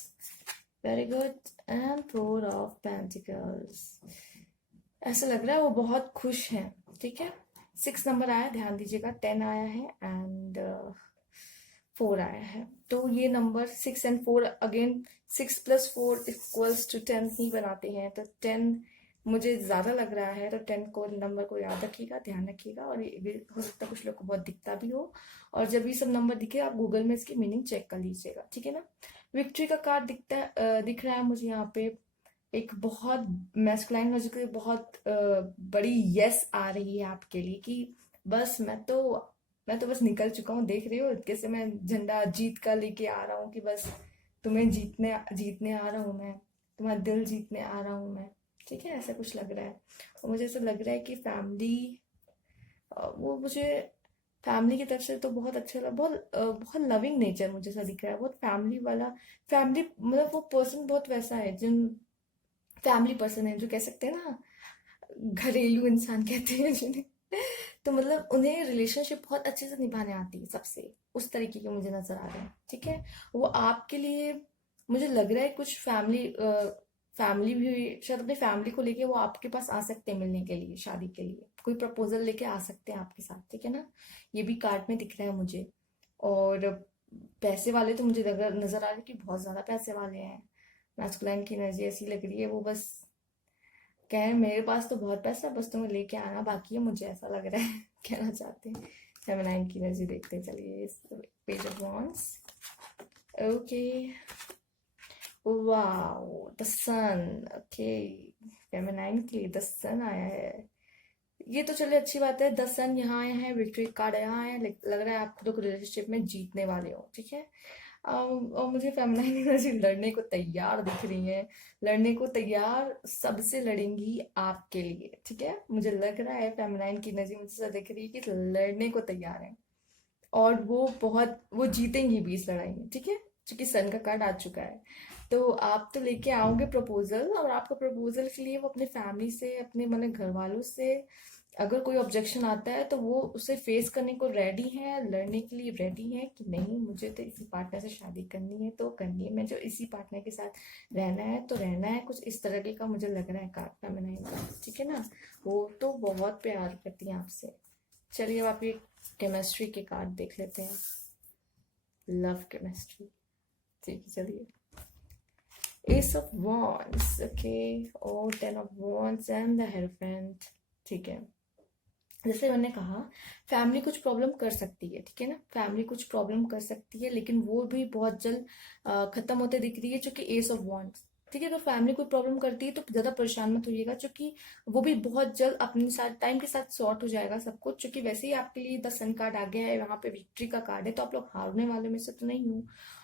very good, and 4 of pentacles. ऐसा लग रहा है वो बहुत खुश हैं, ठीक है। 6 नंबर आया, ध्यान दीजिएगा, 10 आया है एंड 4 आया है। तो ये नंबर 6 एंड 4 अगेन 6 + 4 = 10 ही बनाते हैं, तो 10 मुझे ज़्यादा लग रहा है। तो 10 को नंबर को याद रखिएगा, ध्यान रखिएगा, और ये भी हो सकता है कुछ लोग को बहुत दिखता भी हो। और जब ये सब नंबर दिखे आप गूगल में इसकी मीनिंग चेक कर लीजिएगा, ठीक है ना। विक्ट्री का कार्ड दिख रहा है मुझे यहाँ पे। एक बहुत मैस्कुलाइन एनर्जी की बहुत बड़ी यस आ रही है आपके लिए कि बस मैं तो बस निकल चुका हूँ, देख रही हो कैसे मैं झंडा जीत का लेके आ रहा हूँ, कि बस तुम्हें जीतने आ रहा हूँ मैं, तुम्हारा दिल जीतने आ रहा हूँ मैं, ठीक है, ऐसा कुछ लग रहा है। और मुझे ऐसा लग रहा है कि वो मुझे फैमिली की तरफ से तो बहुत अच्छा लगा, बहुत लविंग नेचर मुझे ऐसा दिख रहा है, बहुत फैमिली वाला। फैमिली मतलब वो पर्सन बहुत वैसा है, जिन फैमिली पर्सन है जो कह सकते हैं ना, घरेलू इंसान कहते हैं जिन्हें। तो मतलब उन्हें रिलेशनशिप बहुत अच्छे से निभाने आती है सबसे, उस तरीके के मुझे नजर आ रहे हैं, ठीक है। वो आपके लिए मुझे लग रहा है कुछ फैमिली भी शायद अपनी फैमिली को लेके वो आपके पास आ सकते हैं मिलने के लिए, शादी के लिए कोई प्रपोजल लेके आ सकते हैं आपके साथ, ठीक है ना। ये भी कार्ड में दिख रहा है मुझे। और पैसे वाले तो मुझे नजर आ रहा है कि बहुत ज्यादा पैसे वाले हैं। मैस्कुलाइन की एनर्जी ऐसी लग रही है, वो बस कह रहे हैं मेरे पास तो बहुत पैसा है, बस तुम्हें लेके आना बाकी है, मुझे ऐसा लग रहा है। कहना चाहते हैं। फेमिनाइन की एनर्जी देखते हैं, चलिए। Page of wands, okay, wow, the sun, okay, feminine के लिए द सन आया है। ये तो चलिए अच्छी बात है, 10 सन यहाँ आया है, विक्ट्री कार्ड यहाँ आया है, लग रहा है आप लोग रिलेशनशिप में जीतने वाले हो, ठीक है। और मुझे फेमिनाइन एनर्जी लड़ने को तैयार दिख रही है, लड़ने को तैयार, सबसे लड़ेंगी आपके लिए, ठीक है। मुझे लग रहा है फेमिनाइन की एनर्जी मुझसे दिख रही है कि लड़ने को तैयार है, और वो जीतेंगी भी इस लड़ाई में, ठीक है, क्योंकि सन का कार्ड आ चुका है। तो आप तो लेके आओगे प्रपोजल, और आपका प्रपोजल के लिए वो अपने फैमिली से, अपने मतलब घर वालों से अगर कोई ऑब्जेक्शन आता है तो वो उसे फेस करने को रेडी है, लड़ने के लिए रेडी है कि नहीं मुझे तो इसी पार्टनर से शादी करनी है तो करनी है, मैं जो इसी पार्टनर के साथ रहना है तो रहना है, कुछ इस तरह का मुझे लग रहा है कार्ड फेमिनाइन का, ठीक है ना। वो तो बहुत प्यार करती है आपसे। चलिए अब आप ये केमिस्ट्री के कार्ड देख लेते हैं, लव केमिस्ट्री, ठीक है चलिए। एस ऑफ वॉन्ड्स, ओके, और 10 of wands and the hierophant, ठीक है। जैसे मैंने कहा फैमिली कुछ प्रॉब्लम कर सकती है, ठीक है ना, फैमिली कुछ प्रॉब्लम कर सकती है, लेकिन वो भी बहुत जल्द खत्म होते दिख रही है, क्योंकि एस ऑफ वॉन्ड्स, ठीक है। अगर फैमिली कोई प्रॉब्लम करती है तो ज्यादा परेशान मत होइएगा, क्योंकि वो भी बहुत जल्द अपने साथ टाइम के साथ सॉर्ट हो जाएगा सब कुछ, क्योंकि वैसे ही आपके लिए द सन कार्ड आ गया है, वहां पे विक्ट्री का कार्ड है, तो आप लोग हारने वाले में से तो नहीं हो।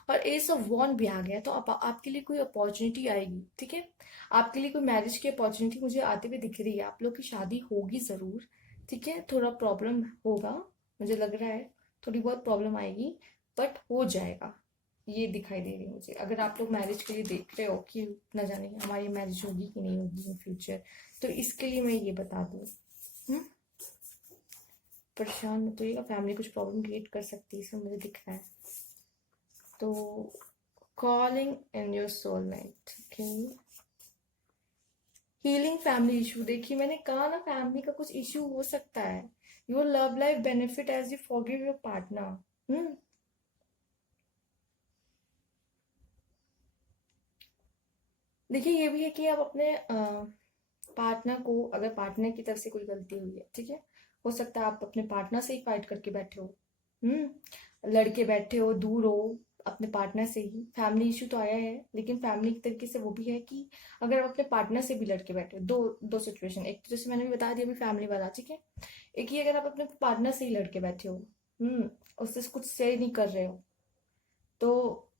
और एस ऑफ वॉन्ड भी आ गया, तो आपके लिए कोई अपॉर्चुनिटी आएगी, ठीक है। आपके लिए कोई मैरिज की अपॉर्चुनिटी मुझे आते हुए दिख रही है, आप लोग की शादी होगी जरूर, ठीक है। थोड़ा प्रॉब्लम होगा, मुझे लग रहा है थोड़ी बहुत प्रॉब्लम आएगी, बट हो जाएगा, ये दिखाई दे रही है मुझे। अगर आप लोग मैरिज के लिए देख रहे हो कि न जाने हमारी मैरिज होगी कि नहीं होगी इन फ्यूचर, तो इसके लिए मैं ये बता दूँ, परेशान मत होइएगा, फैमिली कुछ प्रॉब्लम क्रिएट कर सकती है, इसमें मुझे दिख रहा है। तो calling in your soulmate, okay, healing family issue, देखिए मैंने कहा ना फैमिली का कुछ इशू हो सकता है। Your love life benefit as you forgive your partner. देखिए ये भी है कि आप अपने पार्टनर को, अगर पार्टनर की तरफ से कोई गलती हुई है, ठीक है, हो सकता है आप अपने पार्टनर से ही फाइट करके बैठे हो, लड़के बैठे हो, दूर हो अपने पार्टनर से ही। फैमिली इशू तो आया है, लेकिन फैमिली की तरीके से वो भी है कि अगर आप अपने पार्टनर से भी लड़के बैठे हो, दो दो सिचुएशन, एक तो जैसे मैंने भी बता दिया अभी फैमिली वाला, ठीक है, एक ही अगर आप अपने पार्टनर से ही लड़के बैठे हो, उससे कुछ से नहीं कर रहे हो, तो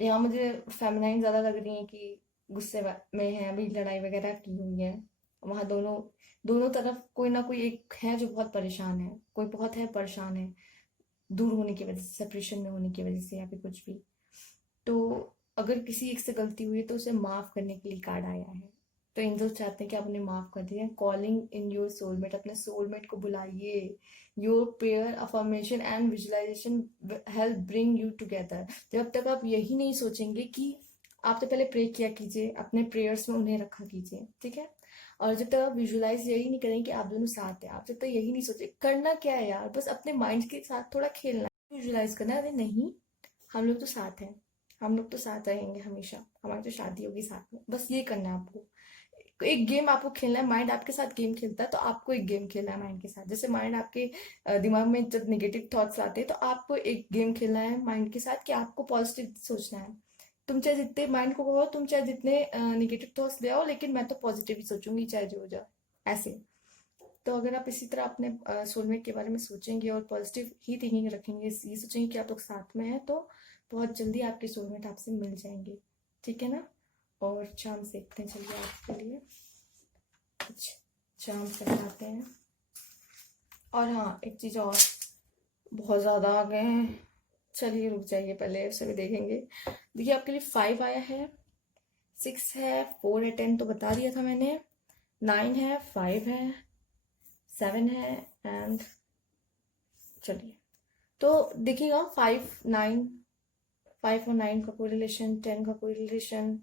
यहाँ मुझे फेमिनाइन ज्यादा लग रही है कि गुस्से में है, अभी लड़ाई वगैरह की हुई है, वहां दोनों दोनों तरफ कोई ना कोई एक है जो बहुत परेशान है, कोई बहुत है परेशान है, दूर होने की वजह से, सेपरेशन में होने की वजह से, या फिर कुछ भी। तो अगर किसी एक से गलती हुई है तो उसे माफ करने के लिए कार्ड आया है, तो एंजल चाहते हैं कि आप उन्हें माफ कर दीजिए। कॉलिंग इन योर सोलमेट, अपने सोलमेट को बुलाइए। Your prayer, affirmation and visualisation help bring you together. जब तक आप यही नहीं सोचेंगे कि आप तो पहले प्रे किया कीजिए, अपने प्रेयर्स में उन्हें रखा कीजिए, ठीक है। और जब तक आप विजुअलाइज यही नहीं करेंगे कि आप दोनों साथ हैं, आप जब तक यही नहीं सोचे, करना क्या है यार, बस अपने माइंड के साथ थोड़ा खेलना, विजुअलाइज करना, अरे नहीं हम लोग तो साथ हैं, हम लोग तो साथ रहेंगे हमेशा, हमारी तो शादी होगी साथ में, बस ये करना है आपको। एक गेम आपको खेलना है, माइंड आपके साथ गेम खेलता है, तो आपको एक गेम खेलना है माइंड के साथ। जैसे माइंड आपके दिमाग में जब नेगेटिव थॉट्स आते हैं, तो आपको एक गेम खेलना है माइंड के साथ कि आपको पॉजिटिव सोचना है। तुम चाहे जितने माइंड को कहो, तुम चाहे जितने निगेटिव थॉट्स ले आओ, लेकिन मैं तो पॉजिटिव ही सोचूंगी चाहे जो हो जाए, ऐसे। तो अगर आप इसी तरह अपने सोलमेट के बारे में सोचेंगे और पॉजिटिव ही थिंकिंग रखेंगे, ये सोचेंगे कि आप लोग साथ में हैं, तो बहुत जल्दी आपके सोलमेट आपसे मिल जाएंगे, ठीक है ना। और चांद देखते हैं, चलिए आपके लिए कुछ चांद करवाते हैं। और हाँ एक चीज और, बहुत ज्यादा आ गए हैं, चलिए रुक जाइए, पहले उसे भी देखेंगे। देखिए आपके लिए 5 आया है, 6 है, 4 है, 10 तो बता दिया था मैंने, 9 है, 5 है, 7 है, एंड चलिए तो देखिएगा 5 9, 5 और 9 का कोई रिलेशन, 10 का कोई रिलेशन,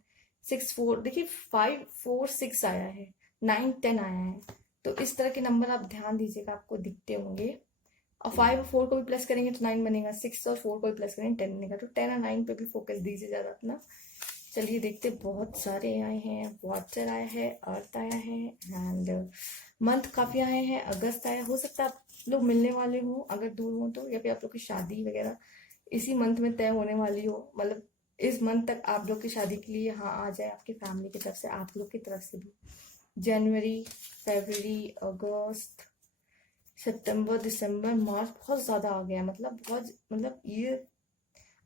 6 4, देखिए 5 4 6 आया है, 9 10 आया है, तो इस तरह के नंबर आप ध्यान दीजिएगा, आपको दिखते होंगे। और 5 और 4 को भी प्लस करेंगे तो 9 बनेगा, 6 और 4 को भी प्लस करेंगे 10 बनेगा, तो 10 और 9 पे भी फोकस दीजिए ज्यादा अपना। चलिए देखते, बहुत सारे आए हैं, वाटर आया है, अर्थ आया है, एंड मंथ काफी आए हैं, अगस्त आया, हो सकता है आप लोग मिलने वाले हो अगर दूर हो तो, या फिर आप लोग की शादी वगैरह इसी मंथ में तय होने वाली हो, मतलब इस मंथ तक आप लोग की शादी के लिए हाँ आ जाए, आपकी फैमिली की तरफ से, आप लोग की तरफ से भी। जनवरी, फरवरी, अगस्त, सितंबर, दिसंबर, मार्च, बहुत ज्यादा आ गया, मतलब बहुत, मतलब ये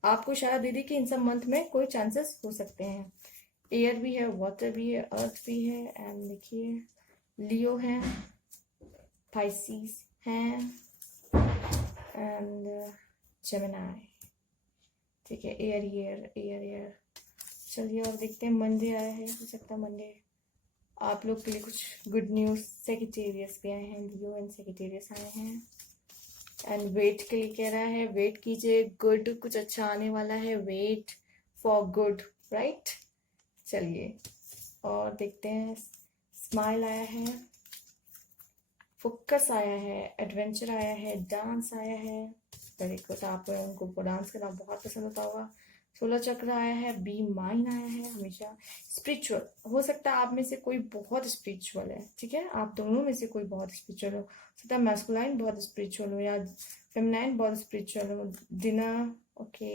आपको इशारा दे दी कि इन सब मंथ में कोई चांसेस हो सकते हैं। एयर भी है, वाटर भी है, अर्थ भी है, एंड देखिए लियो है, पाइसिस हैं, एंड जेमिनाई। ठीक है, एयर। चलिए और देखते हैं, मंडे आया है, हो सकता है मंडे आप लोग के लिए कुछ गुड न्यूज़। सेजिटेरियस भी आए हैं, लियो एंड सेजिटेरियस आए हैं, एंड वेट के लिए कह रहा है, वेट कीजिए, गुड कुछ अच्छा आने वाला है, वेट फॉर गुड, राइट। चलिए और देखते हैं, स्माइल आया है, फोकस आया है, एडवेंचर आया है, डांस आया है, वेरी गुड, आप उनको डांस करना बहुत पसंद होता होगा। 16 चक्र आया है, बी माइन आया है, हमेशा स्पिरिचुअल। हो सकता है आप में से कोई बहुत स्पिरिचुअल है, ठीक है, आप दोनों में से कोई बहुत स्पिरिचुअल हो सकता है, मैस्कुलाइन बहुत स्पिरिचुअल हो या फेमिनाइन बहुत स्पिरिचुअल हो। Dinner, okay,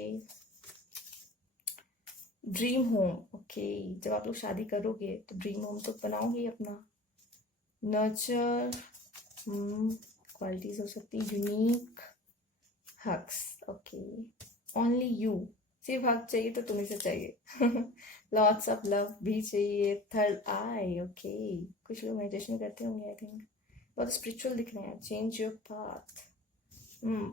dream home, okay, जब आप लोग शादी करोगे तो ड्रीम होम तो बनाओगे ही अपना। नर्चर, क्वालिटीज हो सकती है, यूनिक, हक्स, ओके, ओनली यू, सिर्फ हक चाहिए तो तुम्हें से चाहिए। लॉट्स ऑफ लव भी चाहिए, थर्ड आई, ओके, कुछ लोग मेडिटेशन करते होंगे आई थिंक, बहुत स्पिरिचुअल दिख रहे हैं। चेंज योर पाथ,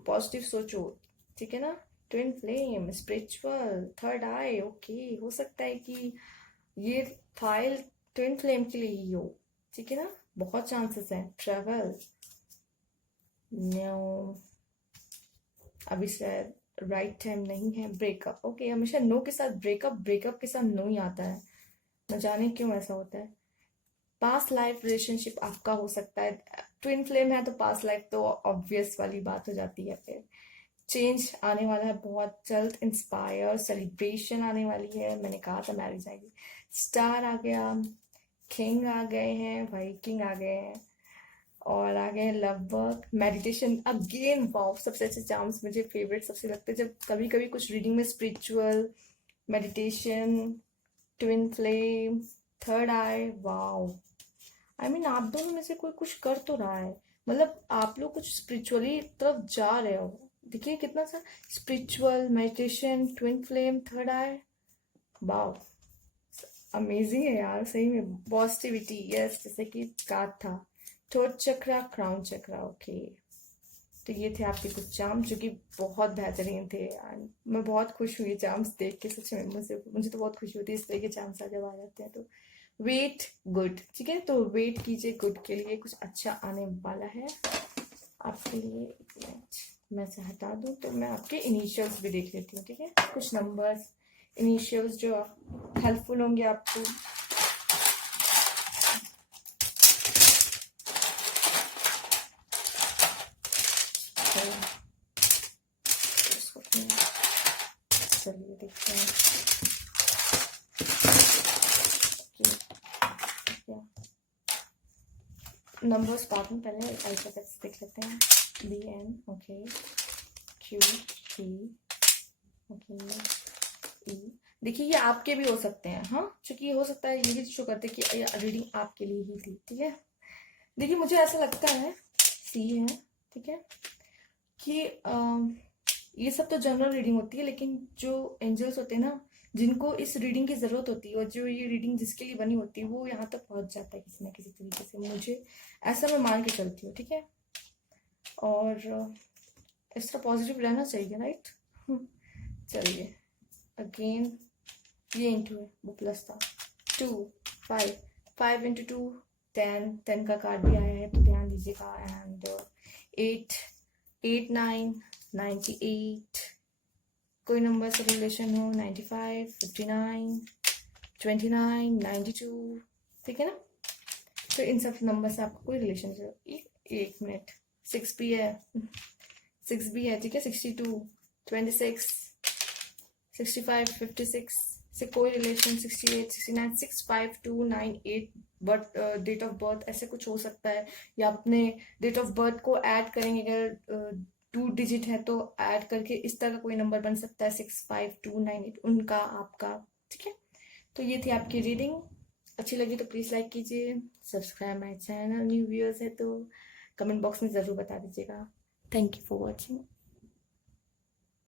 पॉजिटिव सोचो, ठीक है ना। ट्विन फ्लेम, स्पिरिचुअल, थर्ड आई, ओके, हो सकता है कि ये फाइल ट्विन फ्लेम के लिए ही हो, ठीक है ना, बहुत चांसेस हैं। ट्रैवल, नो, अभी शायद राइट टाइम नहीं है। ब्रेकअप, ओके, हमेशा नो के साथ ब्रेकअप के साथ नो ही आता है, न जाने क्यों ऐसा होता है। पास्ट लाइफ रिलेशनशिप आपका हो सकता है, ट्विन फ्लेम है तो पास्ट लाइफ तो ऑब्वियस वाली बात हो जाती है। फिर चेंज आने वाला है बहुत जल्द, इंस्पायर, सेलिब्रेशन आने वाली है, मैंने कहा था मैरिज आएगी। स्टार आ गया, किंग आ गए हैं, भाई किंग आ गए हैं, और आ गए love work, meditation again, wow, सबसे अच्छे चार्म्स मुझे फेवरेट सबसे लगते हैं जब कभी कभी कुछ रीडिंग में spiritual, meditation, twin flame, third eye, wow. I mean आप दोनों में से कोई कुछ कर तो रहा है, मतलब आप लोग कुछ स्पिरिचुअली तरफ जा रहे हो। देखिए कितना सा spiritual, meditation, twin flame, third eye, wow, amazing है यार, सही में पॉजिटिविटी, यस, जैसे कि कार्ड था। थर्ड चक्रा, क्राउन चक्रा, ओके, तो ये थे आपके कुछ चार्म जो कि बहुत बेहतरीन थे, एंड मैं बहुत खुश हुई चार्म्स देख के, सच में मुझे तो बहुत खुशी होती है इस तरह के चार्म्स जब आ जाते हैं तो। वेट गुड, ठीक है, तो वेट कीजिए, गुड के लिए कुछ अच्छा आने वाला है आपके लिए। एक मिनट मैं से हटा दूं तो मैं आपके इनिशियल्स भी देख लेती हूँ, ठीक है, कुछ नंबर्स इनिशियल्स जो हेल्पफुल होंगे आपको। चलिए देखते हैं नंबर्स बाद में, पहले अल्फाबेट्स देख लेते हैं। B N, okay, Q, P, okay, E. देखिए ये आपके भी हो सकते हैं, हाँ, क्योंकि हो सकता है ये भी शो करते कि रीडिंग आपके लिए ही थी, ठीक है। देखिए मुझे ऐसा लगता है सी है, ठीक है, कि ये सब तो जनरल रीडिंग होती है, लेकिन जो एंजल्स होते हैं ना, जिनको इस रीडिंग की जरूरत होती है और जो ये रीडिंग जिसके लिए बनी होती है वो यहाँ तक पहुंच जाता है किसी ना किसी तरीके से, मुझे ऐसा मैं मान के चलती हूँ, ठीक है। और इस तरह पॉजिटिव रहना चाहिए, राइट। चलिए अगेन ये इंटू है, वो प्लस था, 2, 5, 5 इंटू 2 10, 10 का कार्ड भी आया है तो ध्यान दीजिएगा। एंड 8, 8, 9, 98, कोई नंबर से रिलेशन हो, 95, 59, 29, 92, ठीक है ना, तो इन सब नंबर से आपका कोई रिलेशन है। एक मिनट, 6 भी है, 6 भी है, ठीक है, 62, 26, 65, 56 से कोई relation, 68, 69, 65298 but date of birth ऐसे कुछ हो सकता है, या अपने डेट ऑफ बर्थ को ऐड करेंगे, अगर 2 डिजिट है तो ऐड करके इस तरह का कोई नंबर बन सकता है, 65298 उनका आपका, ठीक है। तो ये थी आपकी रीडिंग, अच्छी लगी तो प्लीज़ लाइक कीजिए, subscribe my channel, new viewers है तो कमेंट बॉक्स में ज़रूर बता दीजिएगा। Thank you for watching.